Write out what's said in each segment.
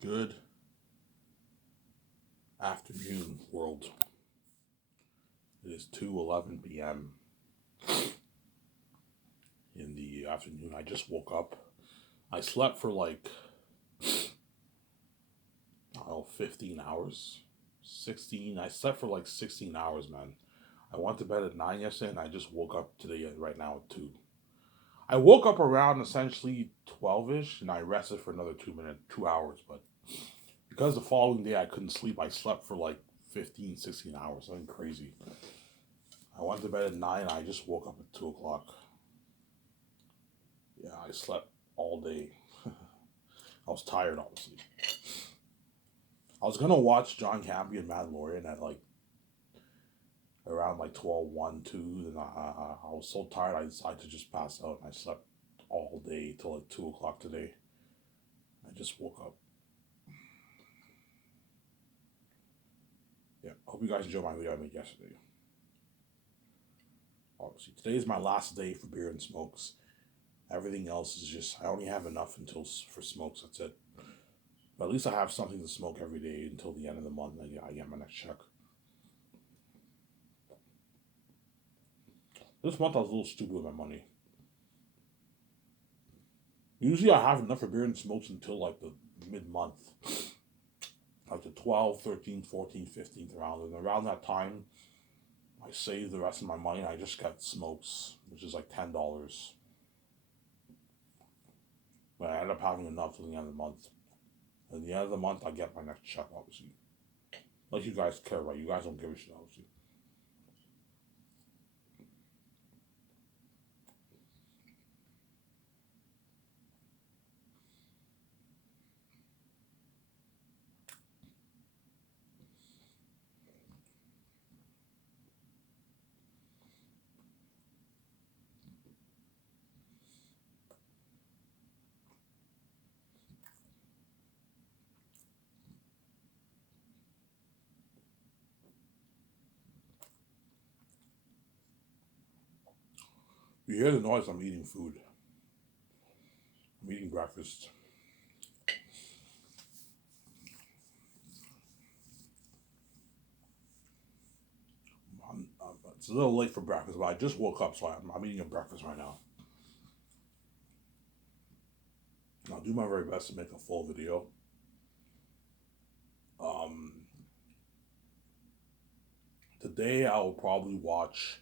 Good afternoon, world. It is 2:11 p.m. in the afternoon. I just woke up. I slept for like, I don't know, 15 hours. 16. I slept for like 16 hours, man. I went to bed at 9 yesterday and I just woke up today right now at 2. I woke up around essentially 12ish and I rested for another 2 minutes, 2 hours. But because the following day I couldn't sleep, I slept for like 15, 16 hours. Something crazy. I went to bed at 9. I just woke up at 2 o'clock. Yeah, I slept all day. I was tired, honestly. I was gonna watch John Campy and Mandalorian at like around like 12, 1, 2. Then I was so tired I decided to just pass out. And I slept all day till like 2 o'clock today. I just woke up. Yeah, hope you guys enjoyed my video I made yesterday. Obviously, today is my last day for beer and smokes. Everything else is just I only have enough until for smokes. That's it. But at least I have something to smoke every day until the end of the month. I get my next check. This month I was a little stupid with my money. Usually I have enough for beer and smokes until like the mid month. Like the 12th, 13th, 14th, 15th round. And around that time, I save the rest of my money and I just get smokes, which is like $10. But I end up having enough till the end of the month. At the end of the month, I get my next check, obviously. Like you guys care, right? You guys don't give a shit, obviously. You hear the noise, I'm eating food. I'm eating breakfast. It's a little late for breakfast, but I just woke up, so I'm eating a breakfast right now. I'll do my very best to make a full video. Um, Today I will probably watch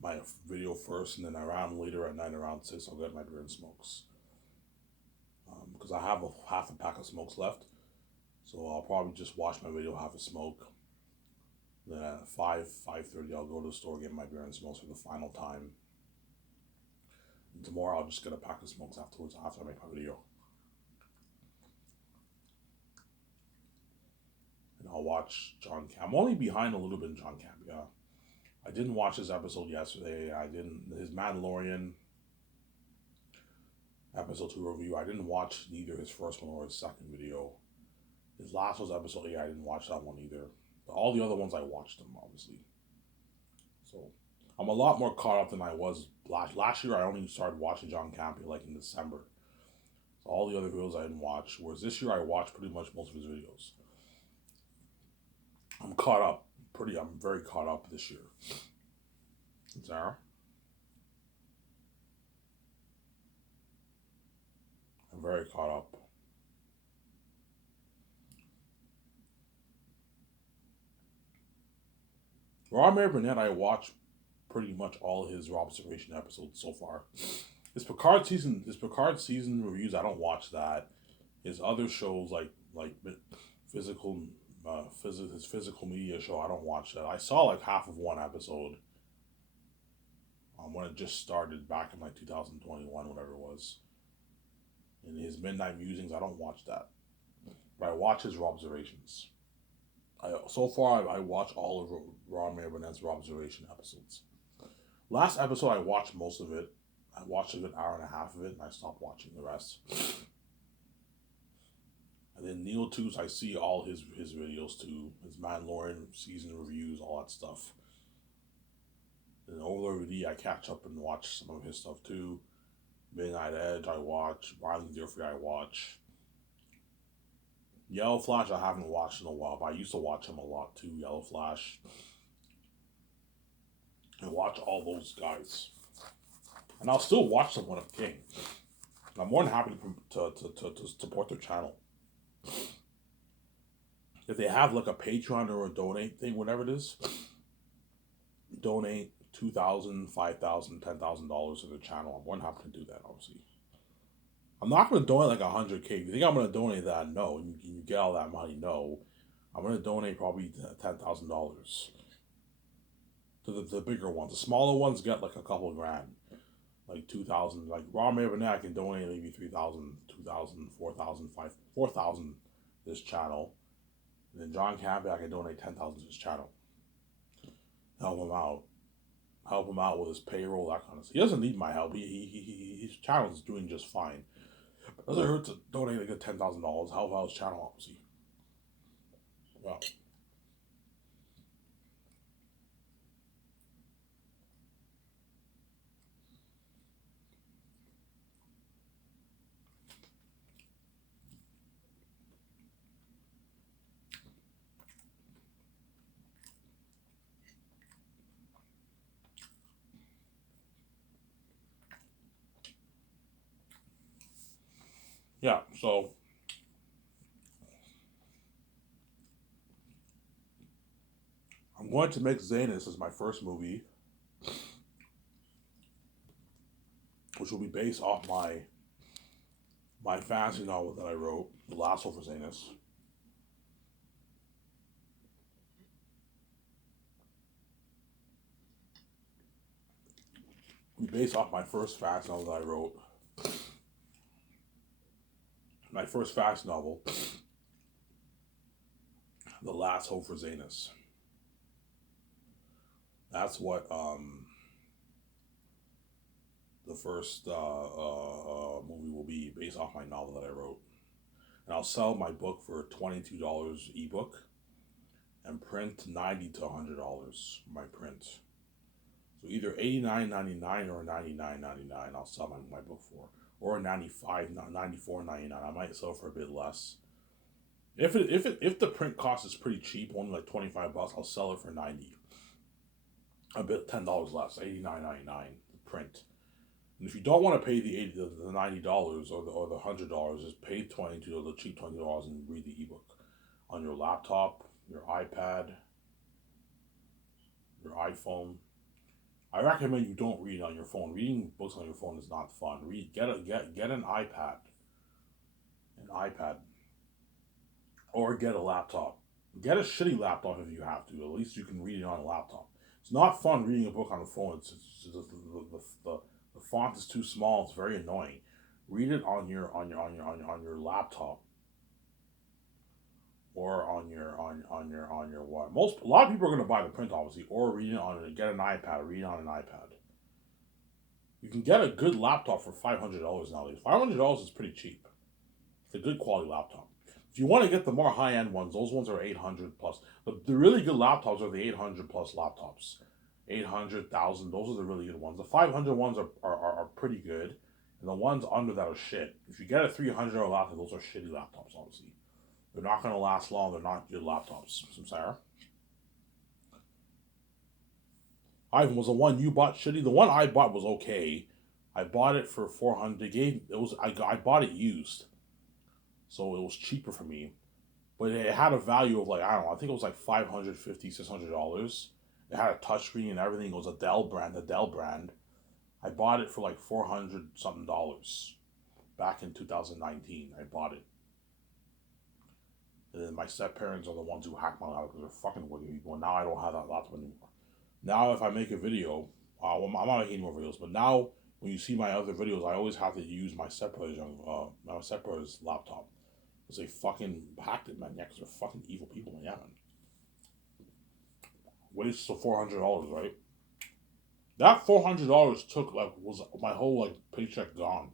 my video first, and then around later at night, around 6, I'll get my beer and smokes. Because I have a half a pack of smokes left, so I'll probably just watch my video, have a smoke. Then at 5:30, I'll go to the store, get my beer and smokes for the final time. And tomorrow I'll just get a pack of smokes afterwards after I make my video. And I'll watch John Camp. I'm only behind a little bit in John Camp, yeah. I didn't watch his episode yesterday. I didn't his Mandalorian episode 2 review. I didn't watch neither his first one or his second video. His last was episode 8. I didn't watch that one either. But all the other ones I watched them, obviously. So I'm a lot more caught up than I was last year. I only started watching John Campia like in December. So all the other videos I didn't watch. Whereas this year I watched pretty much most of his videos. I'm caught up. I'm very caught up this year. Zara? I'm very caught up. Romare Burnett, I watched pretty much all his observation episodes so far. His Picard season reviews, I don't watch that. His other shows like physical, his physical media show, I don't watch that. I saw like half of one episode when it just started back in like 2021, whatever it was. And his Midnight Musings, I don't watch that, but I watch his observations. So far, I watch all of Ron Burnett's observation episodes. Last episode, I watched most of it. I watched a good hour and a half of it, and I stopped watching the rest. And then Neil Toots, I see all his videos too. His Mandalorian season reviews, all that stuff. And Overlord D, I catch up and watch some of his stuff too. Midnight Edge, I watch. Riley Diffrey, I watch. Yellow Flash I haven't watched in a while, but I used to watch him a lot too. Yellow Flash, and watch all those guys, and I'll still watch them when I'm king. I'm more than happy to support their channel. If they have like a Patreon or a donate thing, whatever it is, donate $2,000, $5,000, $10,000 to the channel. I'm more than happy to do that. Obviously, I'm not going to donate like $100K. If you think I'm going to donate that, no. You get all that money, no. I'm going to donate probably $10,000 to the bigger ones. The smaller ones get like a couple of grand, like 2,000. Like Rob Mavenette, I can donate maybe 3,000, 2,000, 4,000, 4,000 this channel. And then John Campbell, I can donate 10,000 to his channel. Help him out. Help him out with his payroll, that kind of stuff. He doesn't need my help. His channel is doing just fine. But it doesn't hurt to donate like $10,000. Help out his channel, obviously. Well. Yeah, so I'm going to make Zanus as my first movie, which will be based off my fantasy novel that I wrote, The Lasso for Zanus. It'll be based off my first fantasy novel that I wrote. My first fantasy novel, The Last Hope for Zanus. That's what the first movie will be, based off my novel that I wrote. And I'll sell my book for $22 ebook and print $90 to $100 my print. So either $89.99 or $99.99 I'll sell my book for. Or $94.99. I might sell for a bit less. If the print cost is pretty cheap, only like $25, I'll sell it for $90. A bit $10 less, $89.99 print. And if you don't want to pay the $90 or the $100, just pay $22, the cheap $20 and read the ebook on your laptop, your iPad, your iPhone. I recommend you don't read on your phone. Reading books on your phone is not fun. Get an iPad, or get a laptop. Get a shitty laptop if you have to. At least you can read it on a laptop. It's not fun reading a book on the phone. It's the font is too small. It's very annoying. Read it on your laptop, or on your what? A lot of people are gonna buy the print, obviously, or read it get an iPad. Read it on an iPad. You can get a good laptop for $500 nowadays. $500 is pretty cheap. It's a good quality laptop. If you want to get the more high end ones, those ones are 800 plus. The really good laptops are the 800 plus laptops. 800,000, those are the really good ones. The 500 ones are pretty good, and the ones under that are shit. If you get a $300 laptop, those are shitty laptops, obviously. They're not going to last long. They're not good laptops. I'm sorry. Ivan, was the one you bought shitty? The one I bought was okay. I bought it for $400. I bought it used, so it was cheaper for me. But it had a value of like, I don't know, I think it was like $550, $600. It had a touchscreen and everything. It was a Dell brand. I bought it for like $400 something back in 2019. I bought it. And then my step parents are the ones who hacked my laptop because they're fucking wicked people. Now I don't have that laptop anymore. Now if I make a video, I'm not making any more videos, but now when you see my other videos, I always have to use my stepbrother's laptop. Because they fucking hacked it, man. Yeah, because they're fucking evil people, man. Yeah, man. Waste of $400, right? That $400 was my whole paycheck gone.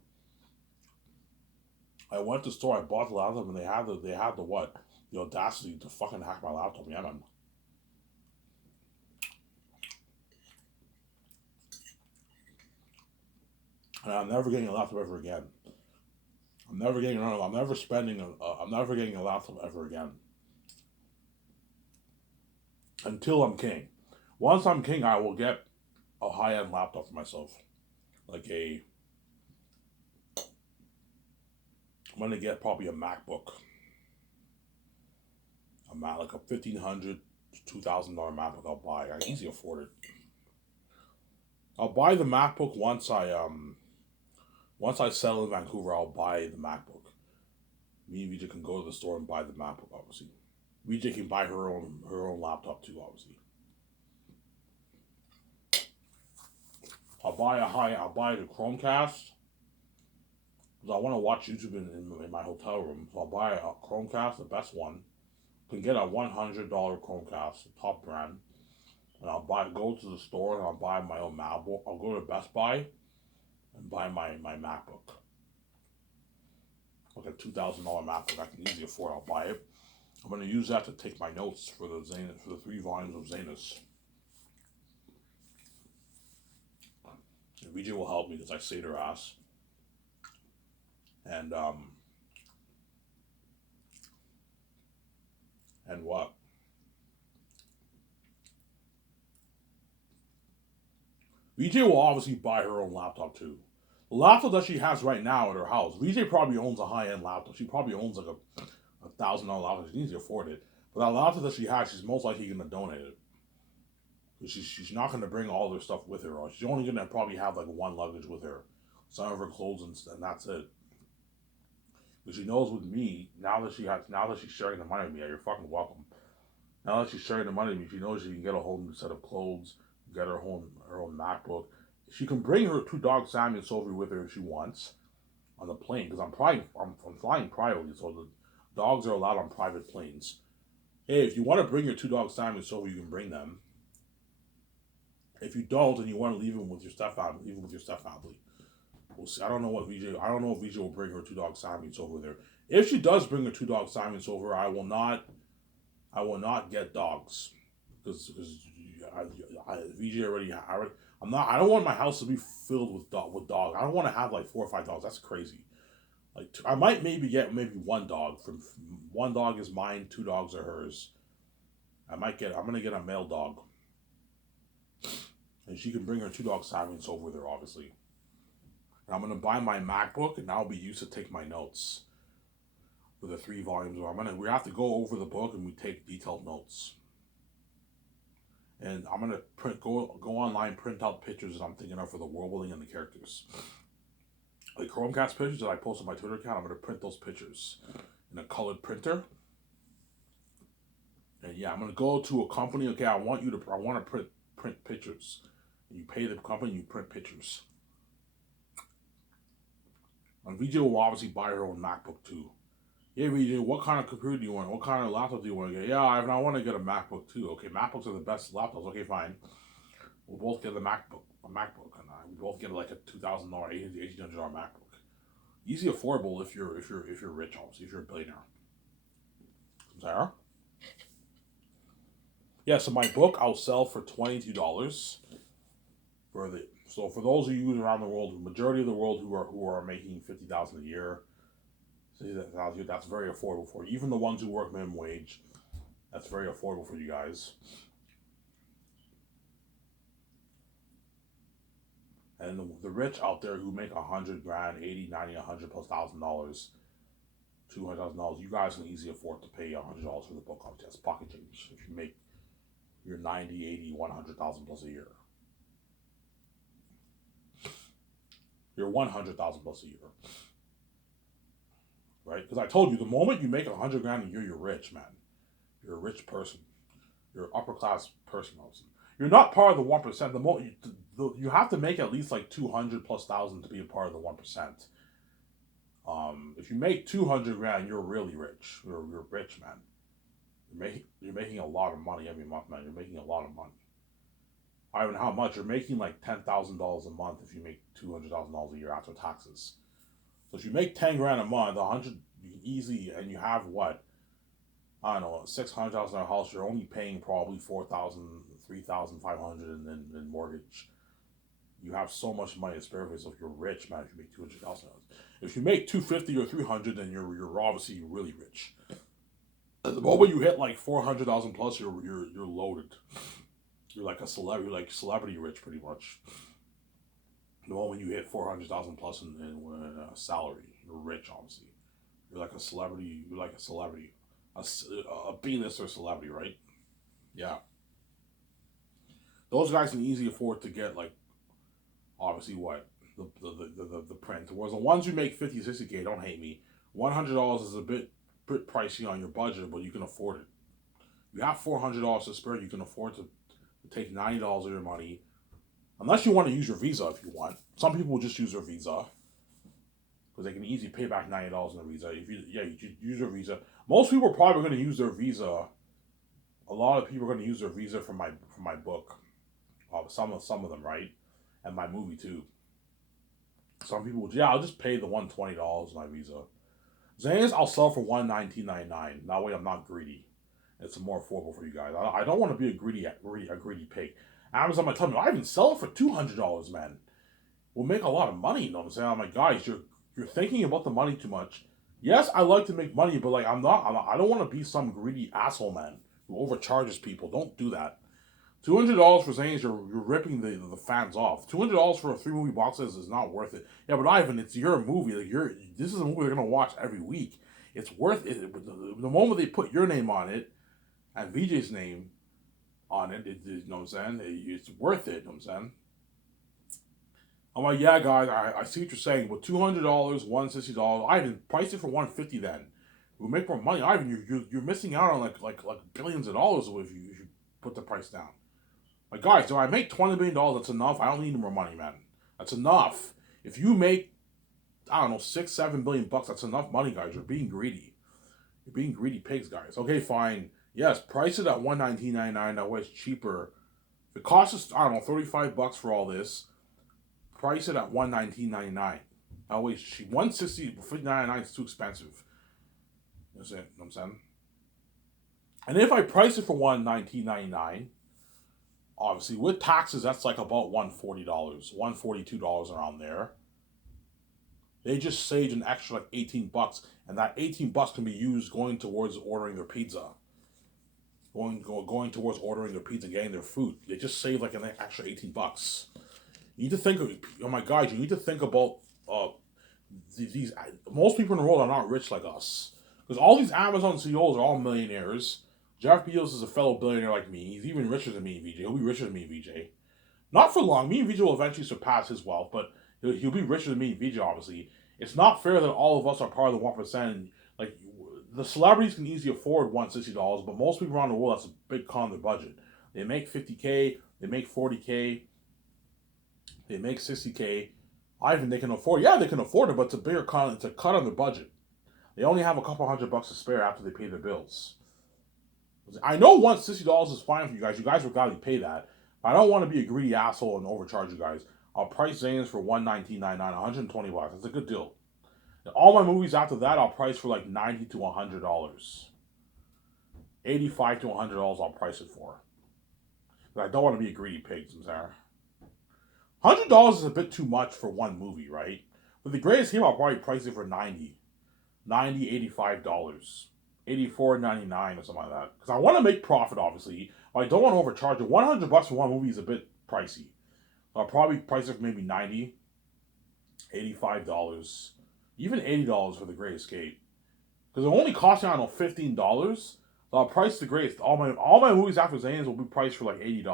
I went to the store, I bought the laptop, and they had the what? The audacity to fucking hack my laptop. Yeah, man. And I'm never getting a laptop ever again. I'm never getting another. I'm never spending I'm never getting a laptop ever again until I'm king. Once I'm king, I will get a high-end laptop for myself. Like I'm gonna get probably a MacBook. Like a $1,500 to $2,000 MacBook. I'll buy. I can easily afford it. I'll buy the MacBook once I settle in Vancouver. I'll buy the MacBook. Me and VJ can go to the store and buy the MacBook. Obviously, VJ can buy her own laptop too. Obviously, I'll buy the Chromecast because I want to watch YouTube in my hotel room. So I'll buy a Chromecast, the best one. Can get a $100 Chromecast, top brand, and go to the store and I'll buy my own MacBook. I'll go to Best Buy and buy my MacBook. Like a $2,000 MacBook, I can easily afford. I'll buy it. I'm gonna use that to take my notes for the 3 volumes of Zanus. And VJ will help me because I saved her ass. And what? VJ will obviously buy her own laptop too. The laptop that she has right now at her house, VJ probably owns a high-end laptop. She probably owns like a $1,000 laptop. She needs to afford it. But that laptop that she has, she's most likely gonna donate it. She's not gonna bring all her stuff with her. Or she's only gonna probably have like one luggage with her, some of her clothes and that's it. Because she knows with me now that she's sharing the money with me, yeah, you're fucking welcome. Now that she's sharing the money with me, she knows she can get a whole new set of clothes, get her own MacBook. She can bring her 2 dogs, Sammy and Sophie, with her if she wants on the plane. Because I'm flying privately, so the dogs are allowed on private planes. Hey, if you want to bring your 2 dogs, Sammy and Sophie, you can bring them. If you don't, and you want to leave them with your stepfamily, leave them with your stepfamily. We'll see. I don't know if VJ will bring her 2 dogs, Sammy and Sophie, with her. If she does bring her 2 dogs, Sammy and Sophie, I will not get dogs because VJ already. I don't want my house to be filled with dogs. I don't want to have like 4 or 5 dogs. That's crazy. Like I might get one dog. From 1 dog is mine, 2 dogs are hers. I'm gonna get a male dog, and she can bring her 2 dogs, Sammy and Sophie, with her, obviously. And I'm gonna buy my MacBook, and that'll be used to take my notes for the 3 volumes. We have to go over the book and we take detailed notes. And I'm gonna go online, print out pictures that I'm thinking of for the world building and the characters. Like Chromecast pictures that I post on my Twitter account, I'm gonna print those pictures in a colored printer. And yeah, I'm gonna go to a company. Okay, I want to print pictures. You pay the company, you print pictures. And VJ will obviously buy her own MacBook too. Yeah, VJ, what kind of computer do you want? What kind of laptop do you want to get? Yeah, I want to get a MacBook too. Okay, MacBooks are the best laptops. Okay, fine. We'll both get a MacBook, and we both get like a $2,000, $1,800 MacBook. Easy affordable if you're rich, obviously, if you're a billionaire. Sarah? Yeah, so my book I'll sell for $22 for those of you around the world, the majority of the world who are making $50,000 a year. That's very affordable for you. Even the ones who work minimum wage, that's very affordable for you guys. And the rich out there who make $100 grand, 80, 90, $100 plus $1,000, $200,000, you guys can easily afford to pay $100 for the book. Obviously, that's pocket change. If you make your 90, 80, 100,000 plus a year, you're 100,000 plus a year. Right? Because I told you, the moment you make $100 grand a year, you're rich, man. You're a rich person. You're an upper class person, obviously. You're not part of the 1%. You have to make at least like 200 plus thousand to be a part of the 1%. If you make 200 grand, you're really rich. You're rich, man. You're making a lot of money every month, man. You're making a lot of money. I don't know how much. You're making like $10,000 a month if you make $200,000 a year after taxes. So if you make 10 grand a month, 100 easy, and you have what? I don't know, $600,000 house, you're only paying probably $4,000, $3,500 in mortgage. You have so much money to spare for yourself. You're rich, man. If you make $200,000, If you make 250 or 300, then you're obviously really rich. The moment you hit like 400,000 plus, you're loaded. You're like a celebrity, you're like celebrity rich, pretty much. The moment you hit 400,000 plus in salary, you're rich. Obviously, you're like a celebrity. You're like a celebrity, a B-lister celebrity, right? Yeah, those guys can easily afford to get like obviously what the print. Whereas the ones who make 50, 60K, don't hate me. $100 is a bit pricey on your budget, but you can afford it. You have $400 to spare, you can afford to take $90 of your money, unless you want to use your Visa. If you want, some people will just use their Visa because they can easily pay back $90 in a Visa. If you use your Visa, most people are probably going to use their Visa. A lot of people are going to use their Visa for my book. Some of them, right, and my movie too. Some people will, I'll just pay the $120 my Visa. Zans, I'll sell for $119.99. That way I'm not greedy. It's more affordable for you guys. I don't want to be a greedy pig. Amazon might tell me, I even sell it for $200, man. We'll make a lot of money, you know what I'm saying? I'm like, guys, you're thinking about the money too much. Yes, I like to make money, but like I don't want to be some greedy asshole, man, who overcharges people. Don't do that. $200 for Zanes, you're ripping the fans off. $200 for a 3-movie box set is not worth it. Yeah, but Ivan, it's your movie. Like this is a movie they're gonna watch every week. It's worth it. The moment they put your name on it and VJ's name on it, you know what I'm saying? It's worth it. You know what I'm saying? I'm like, yeah, guys, I see what you're saying. But $200, $160, Ivan, price it for $150. Then we'll make more money. Ivan, you're missing out on like billions of dollars if you put the price down. Like, guys, do I make $20 million? That's enough. I don't need more money, man. That's enough. If you make, I don't know, $6-7 billion bucks, that's enough money, guys. You're being greedy. You're being greedy pigs, guys. Okay, fine. Yes, price it at $119.99. That way it's cheaper. If it costs us, I don't know, $35 for all this, price it at $119.99. That way it's cheap. $160.59 is too expensive. You know what I'm saying? And if I price it for $119.99, obviously, with taxes, that's like about $140, $142 around there. They just saved an extra like $18, and that $18 can be used going towards ordering their pizza. Going towards ordering their pizza and getting their food. They just saved like an extra $18. You need to think of, oh my God, you need to think about these. Most people in the world are not rich like us. Because all these Amazon CEOs are all millionaires. Jeff Bezos is a fellow billionaire like me. He's even richer than me and VJ. He'll be richer than me and VJ. Not for long. Me and VJ will eventually surpass his wealth, but he'll be richer than me and VJ, obviously. It's not fair that all of us are part of the 1%. Like, the celebrities can easily afford $160, but most people around the world, that's a big con of their budget. They make $50K, they make $40K, they make $60K. Ivan, they can afford, yeah, they can afford it, but it's a bigger con, it's a cut on their budget. They only have a couple $100 to spare after they pay their bills. I know $160 is fine for you guys. You guys will gladly pay that. But I don't want to be a greedy asshole and overcharge you guys. I'll price Zanes for $119.99, $120. That's a good deal. And all my movies after that, I'll price for like $90 to $100. $85 to $100 I'll price it for. But I don't want to be a greedy pig, Sarah. $100 is a bit too much for one movie, right? With The Greatest Hits, I'll probably price it for $90, $85. $84.99 or something like that. Because I want to make profit, obviously. But I don't want to overcharge it. $100 for one movie is a bit pricey. I'll probably price it for maybe $90, $85, even $80 for The Great Escape. Because it only costs me, I don't know, $15. So I'll price The Greatest. All my movies after Zane's will be priced for like $80.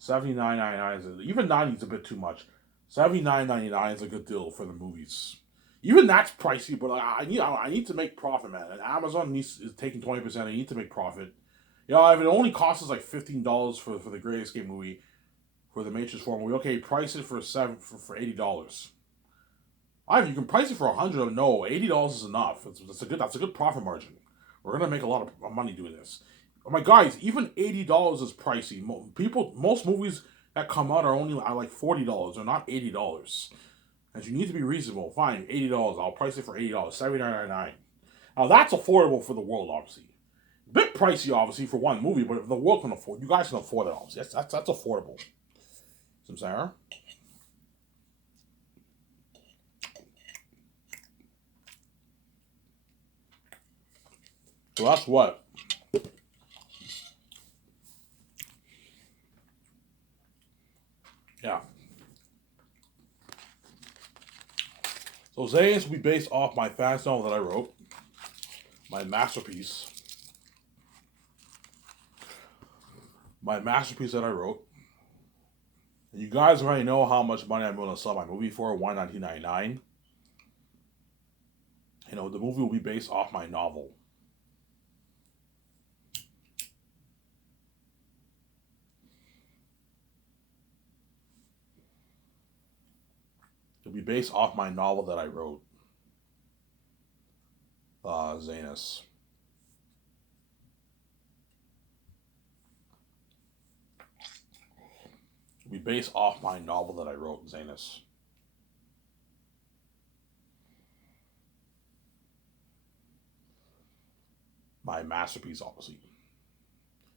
$79.99 even $90 is a bit too much. $79.99 is a good deal for the movies. Even that's pricey, but I need to make profit, man. And Amazon is taking 20%. I need to make profit. Yeah, if it only costs us like $15 for the Great Escape movie, for the Matrix 4 movie, okay, price it for $80. You can price it for $100. No, $80 is enough. That's a good profit margin. We're gonna make a lot of money doing this. Oh my guys, even $80 is pricey. Most movies that come out are only like $40. They're not $80. And you need to be reasonable. Fine, $80. I'll price it for $80. $79.99. Now that's affordable for the world, obviously. A bit pricey, obviously, for one movie, but if the world can afford, you guys can afford it, obviously. That's affordable. Some Sarah. So that's what. Yeah. So Zane's will be based off my fantasy novel that I wrote, my masterpiece, that I wrote. And you guys already know how much money I'm going to sell my movie for, $19.99. You know, the movie will be based off my novel. It'll be based off my novel that I wrote, Zanus. It'll be based off my novel that I wrote, Zanus. My masterpiece, obviously.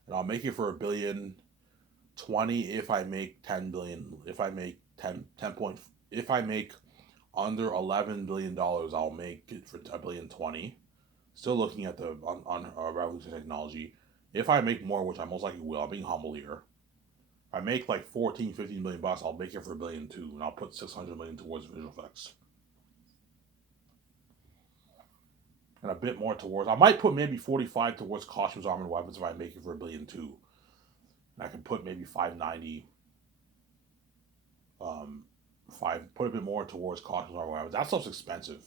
And I'll make it for $1,000,000,020 if I make 10 billion. If I make 10 point. If I make under $11 billion, I'll make it for $1,020,000,020. Still looking at the on revolution technology. If I make more, which I most likely will, I'm being humble here. If I make like 14, 15 million bucks, I'll make it for $1,000,000,002, and I'll put 600 million towards visual effects. And a bit more towards. I might put maybe 45 towards costumes, armor, and weapons if I make it for $1,000,002. And I can put maybe 590. Put a bit more towards costumes, armor, and weapons. That stuff's expensive.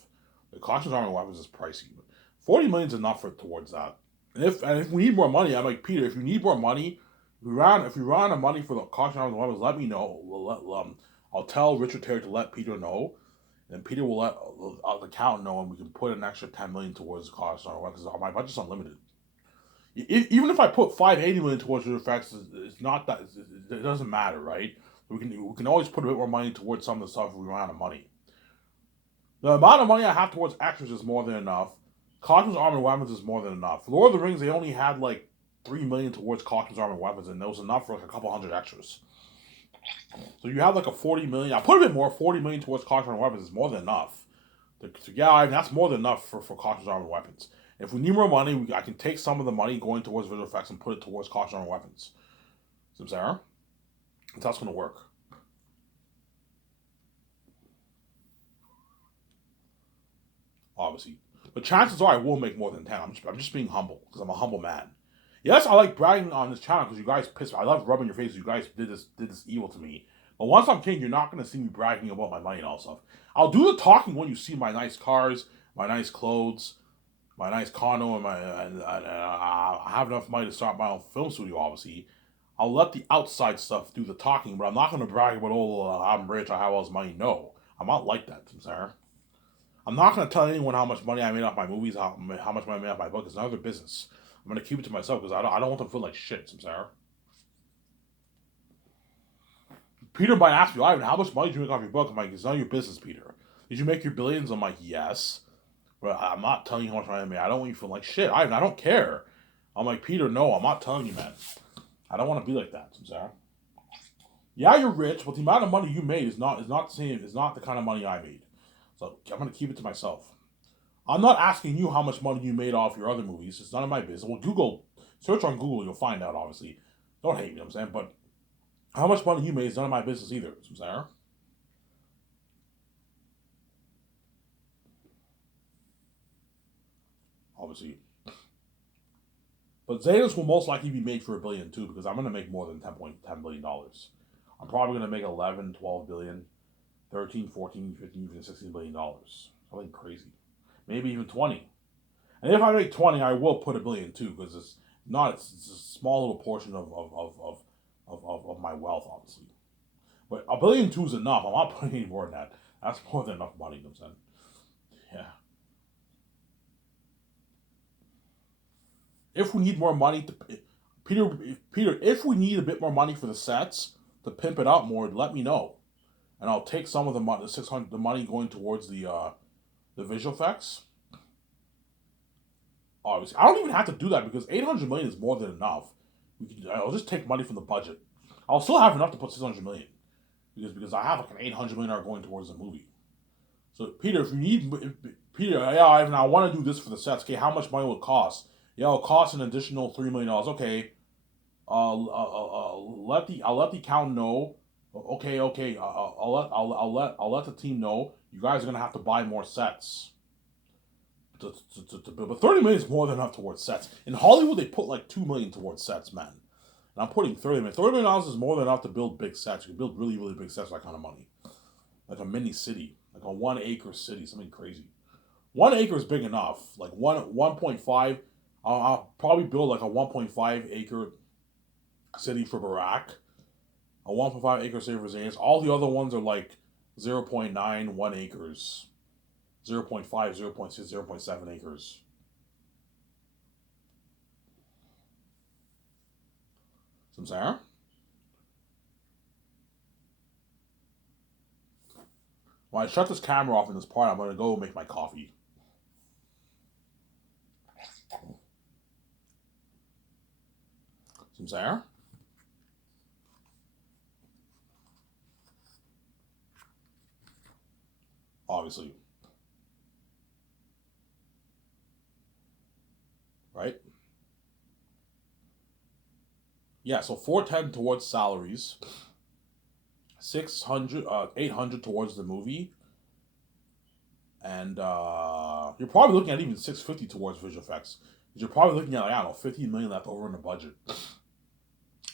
The costumes, armor, and weapons is pricey. But 40 million is enough for towards that. And if we need more money, I'm like, Peter, if you need more money, if you run out of money for the costumes, armor, and weapons, let me know. I'll tell Richard Terry to let Peter know. And Peter will let the accountant know, and we can put an extra 10 million towards the cost on because my budget's unlimited. Even if I put 580 million towards the effects, it's not that it doesn't matter, right? We can always put a bit more money towards some of the stuff if we run out of money. The amount of money I have towards extras is more than enough. Costumes, armor, and weapons is more than enough. Lord of the Rings, they only had like 3 million towards costumes, armor, and weapons, and that was enough for like a couple hundred extras. So you have like a 40 million. I put a bit more. 40 million towards costumes, armor, and weapons is more than enough. Yeah, that's more than enough for costumes, armor, and weapons. If we need more money, I can take some of the money going towards visual effects and put it towards costumes, armor, and weapons. See what I'm saying? That's how it's going to work. Obviously. But chances are I will make more than 10. I'm just being humble because I'm a humble man. Yes, I like bragging on this channel because you guys piss me. I love rubbing your face. You guys did this evil to me. But once I'm king, you're not going to see me bragging about my money and all stuff. I'll do the talking when you see my nice cars, my nice clothes, my nice condo, and I have enough money to start my own film studio, obviously. I'll let the outside stuff do the talking, but I'm not going to brag about, I'm rich, I have all this money. No, I'm not like that, Sarah. I'm not going to tell anyone how much money I made off my movies, how much money I made off my book. It's none of their business. I'm going to keep it to myself because I don't want them to feel like shit, Sarah. Peter might ask me, Ivan, how much money did you make off your book? I'm like, it's none of your business, Peter. Did you make your billions? I'm like, yes. But I'm not telling you how much money I made. I don't want you to feel like shit. Ivan, I don't care. I'm like, Peter, no, I'm not telling you, man. I don't want to be like that, Sarah. Yeah, you're rich, but the amount of money you made is not the same. Is not the kind of money I made. So I'm gonna keep it to myself. I'm not asking you how much money you made off your other movies. It's none of my business. Well, search on Google, you'll find out. Obviously, don't hate me. I'm saying, but how much money you made is none of my business either, Sarah. Obviously. But Zetas will most likely be made for $1 billion too, because I'm going to make more than $10 billion. I'm probably going to make 11, 12 billion, 13, 14, 15, even $16 billion. Something crazy. Maybe even 20. And if I make 20, I will put $1 billion too, because it's a small little portion of my wealth, obviously. But $1 billion too is enough. I'm not putting any more than that. That's more than enough money, you know what I'm saying? Yeah. If we need more money to Peter, if we need a bit more money for the sets to pimp it out more, let me know, and I'll take some of the money, the money going towards the visual effects. Obviously, I don't even have to do that because 800 million is more than enough. I'll just take money from the budget. I'll still have enough to put 600 million because I have like an 800 million going towards the movie. So Peter, if you need Peter, yeah, Ivan, I want to do this for the sets. Okay, how much money will it cost? Yeah, it'll cost an additional $3 million. Okay, I'll let the account know. Okay, okay. I'll let the team know. You guys are gonna have to buy more sets. But 30 million is more than enough towards sets. In Hollywood, they put like 2 million towards sets, man. And I'm putting 30 million. $30 million is more than enough to build big sets. You can build really, really big sets with that kind of money, like a mini city, like a 1 acre city, something crazy. 1 acre is big enough. Like 1.5. I'll probably build like a 1.5 acre city for Barack, a 1.5 acre city for Zanes. All the other ones are like 0.91 acres, 0.5, 0.6, 0.7 acres. Some Sarah? When I shut this camera off in this part, I'm gonna go make my coffee. Some Sarah? Obviously, right? Yeah, so 410 towards salaries, 600, 800 towards the movie, and you're probably looking at even 650 towards visual effects. You're probably looking at like, I don't know, 15 million left over in the budget.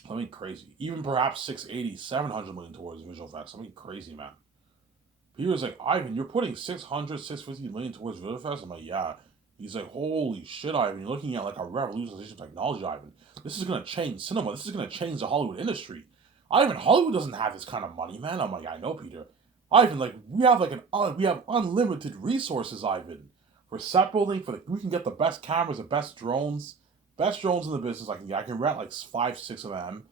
Something crazy. Even perhaps 680, 700 million towards visual effects. Something crazy, man. Peter's like, Ivan, you're putting 600, 650 million towards visual effects? I'm like, yeah. He's like, holy shit, Ivan. You're looking at like a revolutionization of technology, Ivan. This is going to change cinema. This is going to change the Hollywood industry. Ivan, Hollywood doesn't have this kind of money, man. I'm like, I know, Peter. Ivan, like, we have unlimited resources, Ivan. For set building, we can get the best cameras, the best drones in the business. I can rent like 5, 6 of them.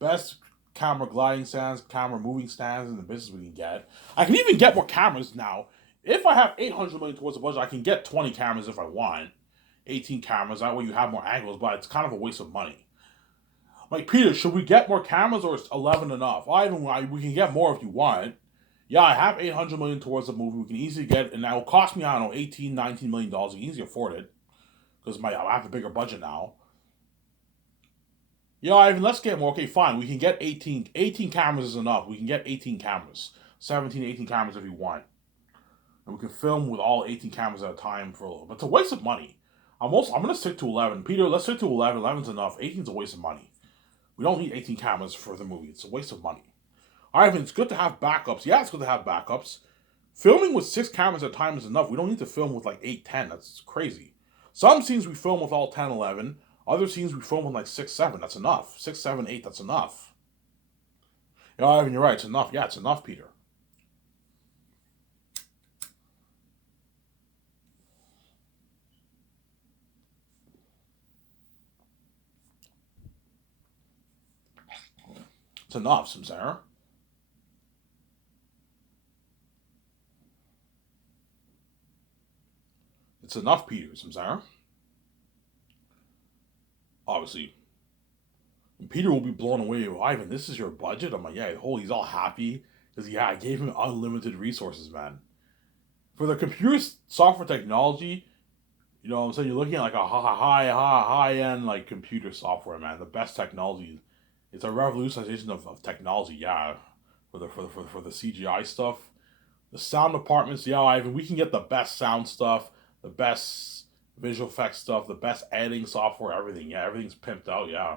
Best camera gliding stands, camera moving stands in the business we can get. I can even get more cameras now. If I have 800 million towards the budget, I can get 20 cameras if I want. 18 cameras. That way you have more angles, but it's kind of a waste of money. Like, Peter, should we get more cameras or is 11 enough? We can get more if you want. Yeah, I have 800 million towards the movie. We can easily get, and that will cost me, I don't know, 18, $19 million. You can easily afford it because I have a bigger budget now. Yeah, Ivan, let's get more. Okay, fine. We can get 18 cameras is enough. We can get 18 cameras. 17, 18 cameras if you want. And we can film with all 18 cameras at a time for a little. But it's a waste of money. I'm gonna stick to 11. Peter, let's stick to 11. 11's enough. 18's a waste of money. We don't need 18 cameras for the movie. It's a waste of money. Ivan, it's good to have backups. Yeah, it's good to have backups. Filming with 6 cameras at a time is enough. We don't need to film with like 8, 10. That's crazy. Some scenes we film with all 10, 11. Other scenes we film with like 6, 7. That's enough. 6, 7, 8. That's enough. Yeah, Ivan, you're right. It's enough. Yeah, it's enough, Peter. It's enough, Samsara. It's enough, Peter, Samsara. Obviously. And Peter will be blown away. Ivan, this is your budget? I'm like, yeah, he's all happy. Because, yeah, I gave him unlimited resources, man. For the computer software technology, you know what I'm saying? You're looking at like a high end like computer software, man. The best technology. It's a revolutionization of technology, yeah. For the CGI stuff. The sound departments, yeah, Ivan, we can get the best sound stuff, the best visual effects stuff, the best editing software, everything. Yeah, everything's pimped out, yeah.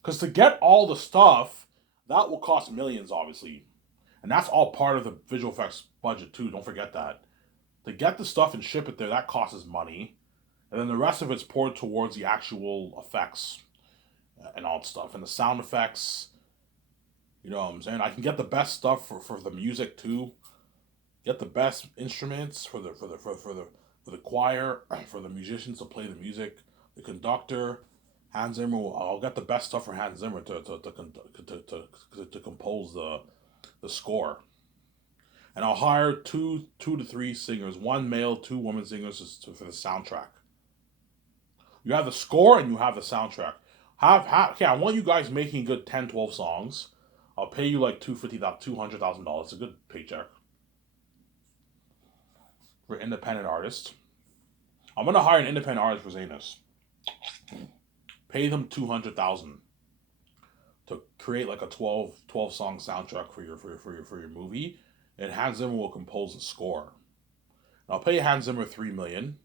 Because to get all the stuff, that will cost millions, obviously. And that's all part of the visual effects budget, too. Don't forget that. To get the stuff and ship it there, that costs money. And then the rest of it's poured towards the actual effects and all that stuff. And the sound effects, you know what I'm saying? I can get the best stuff for the music, too. Get the best instruments for the choir, for the musicians to play the music, the conductor, Hans Zimmer. I'll get the best stuff for Hans Zimmer to compose the score, and I'll hire two to three singers, one male, two women singers for the soundtrack. You have the score and you have the soundtrack. Okay, I want you guys making good 10, 12 songs. I'll pay you like $200,000. It's a good paycheck for independent artists. I'm gonna hire an independent artist for Zanus. Pay them 200,000 to create like a 12 song soundtrack for your movie, and Hans Zimmer will compose the score. And I'll pay Hans Zimmer 3 million.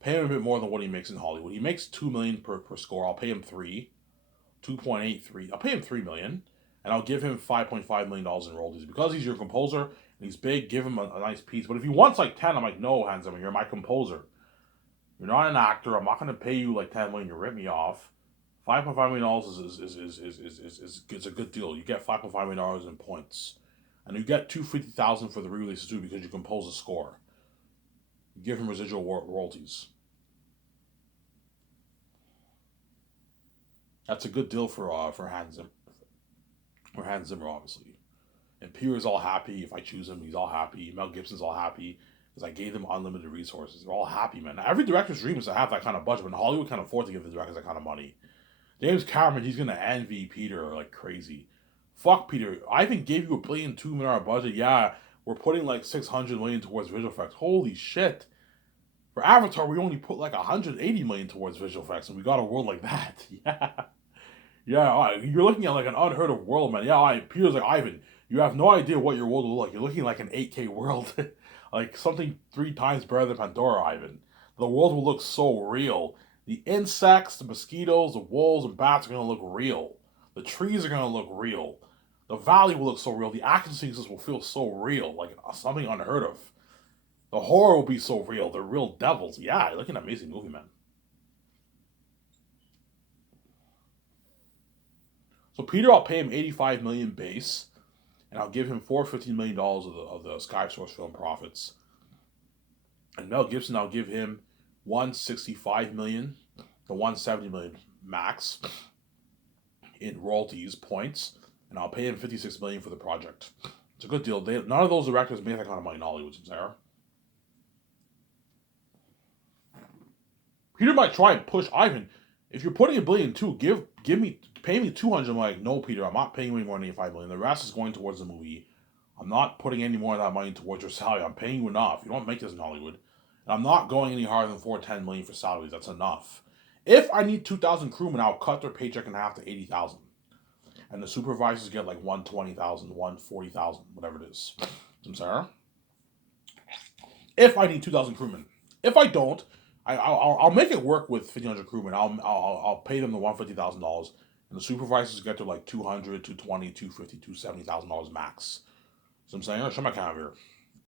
Pay him a bit more than what he makes in Hollywood. He makes 2 million per score. I'll pay him 2.83. I'll pay him 3 million, and I'll give him $5.5 million in royalties because he's your composer and he's big. Give him a nice piece. But if he wants like 10, I'm like, no, Hans Zimmer, you're my composer. You're not an actor. I'm not going to pay you like 10 million to rip me off. $5.5 million is a good deal. You get $5.5 million in points, and you get 250,000 for the re-releases too because you compose a score. You give him residual royalties. That's a good deal for Hans Zimmer. For Hans Zimmer, obviously. And Peter's all happy. If I choose him, he's all happy. Mel Gibson's all happy because I gave them unlimited resources. They're all happy, man. Every director's dream is to have that kind of budget, but Hollywood can't afford to give the directors that kind of money. James Cameron, he's gonna envy Peter like crazy. Fuck Peter. Ivan gave you $1.2 billion budget. Yeah, we're putting like 600 million towards visual effects. Holy shit. For Avatar, we only put like 180 million towards visual effects, and we got a world like that. Yeah. Yeah, you're looking at like an unheard of world, man. Yeah, Peter's like, Ivan, you have no idea what your world will look like. You're looking like an 8K world. Like something 3 times better than Pandora, Ivan. The world will look so real. The insects, the mosquitoes, the wolves, and bats are going to look real. The trees are going to look real. The valley will look so real. The action sequences will feel so real, like something unheard of. The horror will be so real. They're real devils. Yeah, you're looking at an amazing movie, man. So Peter, I'll pay him 85 million base, and I'll give him $415 million of the Sky Source film profits. And Mel Gibson, I'll give him 165 million to 170 million max in royalties points, and I'll pay him 56 million for the project. It's a good deal. None of those directors make that kind of money in Hollywood, Sarah. Peter might try and push Ivan. If you're putting $1 billion too, pay me 200. I'm like, no, Peter, I'm not paying you any more than 85 million. The rest is going towards the movie. I'm not putting any more of that money towards your salary. I'm paying you enough. You don't make this in Hollywood. And I'm not going any higher than 410 million for salaries. That's enough. If I need 2,000 crewmen, I'll cut their paycheck in half to 80,000. And the supervisors get like 120,000, 140,000, whatever it is. I'm sorry. If I need 2,000 crewmen. If I don't, I'll make it work with 1,500 crewmen. I'll pay them the $150,000, and the supervisors get to like 200, 220, 250, $270,000 max. So I'm saying, show my camera here.